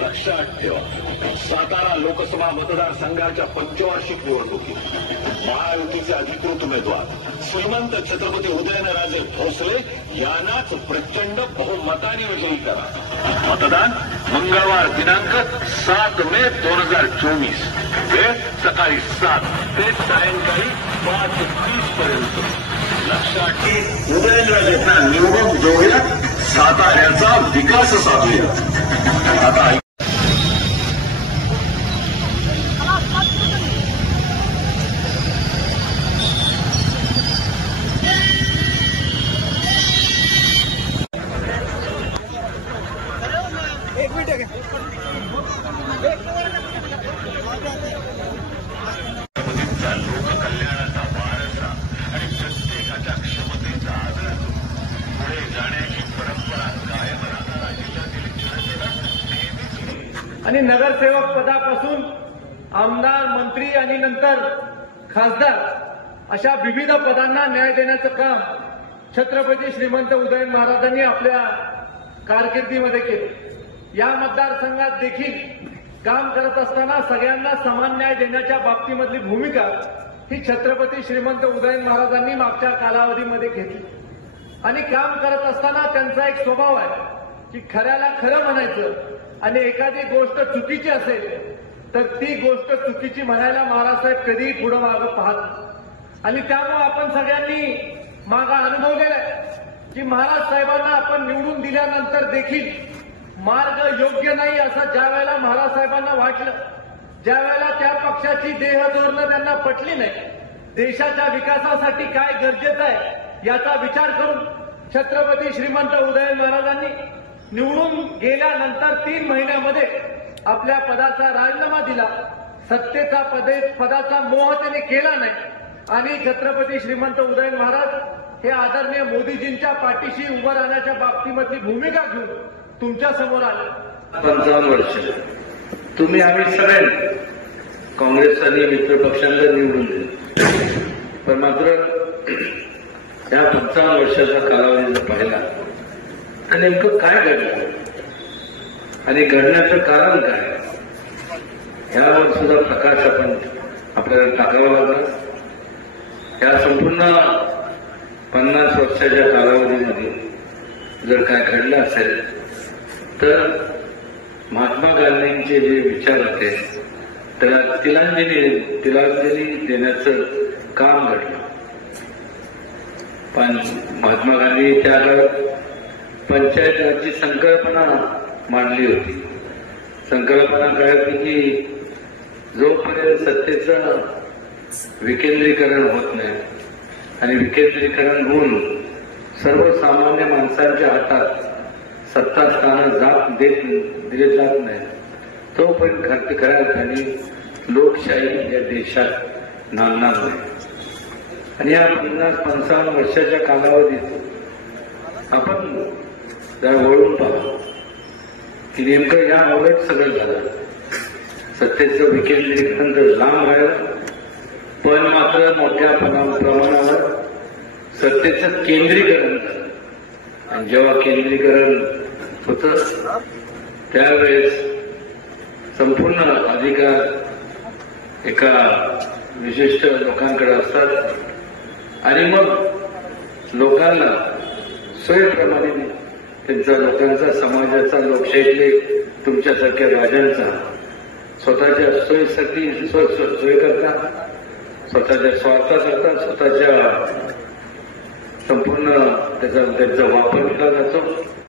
लक्षात ठेवा, सातारा लोकसभा मतदारसंघाच्या पंचवार्षिक निवडणुकीत महायुतीचे अधिकृत उमेदवार श्रीमंत छत्रपती उदयनराजे भोसले यांनाच प्रचंड बहुमताने विजयी करा। मतदान मंगळवार दिनांक 7 मे 2024, वेळ सकाळी 7 ते सायंकाळी 5:30 पर्यंत। लक्षात ठेवा, उदयनराजेंना निवडून देऊया, साताऱ्याचा विकास साधूया। आता एक मिनिट लोककल्याणाचा वारसा आणि प्रत्येकाच्या क्षमतेचा आदर पुढे जाण्याची परंपरा कायम राहणारा जिल्ह्यातील जनतेला आणि नगरसेवक पदापासून आमदार, मंत्री आणि नंतर खासदार अशा विविध पदांना न्याय देण्याचं काम छत्रपती श्रीमंत उदयन महाराजांनी आपल्या कारकिर्दीमध्ये केले। या मतदारसंघात देखील काम करत असताना सगळ्यांना समान न्याय देण्याच्या बाबतीमधली भूमिका ही छत्रपती श्रीमंत उदयन महाराजांनी मागच्या कालावधीमध्ये घेतली। आणि काम करत असताना त्यांचा एक स्वभाव आहे की खऱ्याला खरं म्हणायचं आणि एखादी गोष्ट चुकीची असेल तर ती गोष्ट चुकीची म्हणायला महाराजसाहेब कधीही पुढं मागं पाहत। आणि त्यामुळे आपण सगळ्यांनी मागा अनुभवलेला आहे की महाराज साहेबांना आपण निवडून दिल्यानंतर देखील मार्ग योग्य नाही असं ज्या वेळेला महाराज साहेबांना वाटलं, ज्या वेळेला त्या पक्षाची देहधोरणं त्यांना पटली नाही, देशाच्या विकासासाठी काय गरजेचं आहे याचा विचार करून छत्रपती श्रीमंत उदयन महाराजांनी निवडून गेल्यानंतर 3 महिन्यामध्ये आपल्या पदाचा राजीनामा दिला। सत्तेचा पदाचा मोह त्यांनी केला नाही आणि छत्रपती श्रीमंत उदयन महाराज हे आदरणीय मोदीजींच्या पाठीशी उभं राहण्याच्या बाबतीमधली भूमिका घेऊन तुमच्या समोर आले। 55 वर्ष तुम्ही आम्ही सगळ्यांनी काँग्रेस आणि मित्र पक्षांना निवडून दिले, पण मात्र या 55 वर्षाचा कालावधी जर पाहिला तर नेमकं काय घडलं आणि घडण्याचं कारण काय यावर सुद्धा प्रकाश आपल्याला टाकावा लागला। या संपूर्ण 50 वर्षाच्या कालावधीमध्ये जर काय घडलं असेल तर महात्मा गांधींचे जे विचार होते त्याला तिलांजली देण्याचं काम घडलं। पण महात्मा गांधी त्या काळात पंचायत राजची संकल्पना मांडली होती। संकल्पना काय होती की जोपर्यंत सत्तेचं विकेंद्रीकरण होत नाही आणि विकेंद्रीकरण होऊन सर्वसामान्य माणसांच्या हातात सत्ता स्थानं दिले जात नाही तोपर्यंत खऱ्या अर्थाने लोकशाही या देशात नांदणार नाही। आणि या 50-55 वर्षाच्या कालावधीत आपण जरा वळून पाहू की नेमकं या उलट सगळं झालं। सत्तेचं विकेंद्रीकरण तर लांब राहिलं, पण मात्र मोठ्या प्रमाणावर सत्तेचं केंद्रीकरण झालं। आणि जेव्हा केंद्रीकरण होतं त्यावेळेस संपूर्ण अधिकार एका विशिष्ट लोकांकडे असतात आणि मग लोकांना सोयीप्रमाणे लोकांचा, समाजाचा, लोकशाहीतले तुमच्यासारख्या राजांचा स्वतःच्या सोयीसाठी सोय करतात, स्वतःच्या स्वार्थाकरता, स्वतःच्या संपूर्ण त्यांचा वापर केला जातो.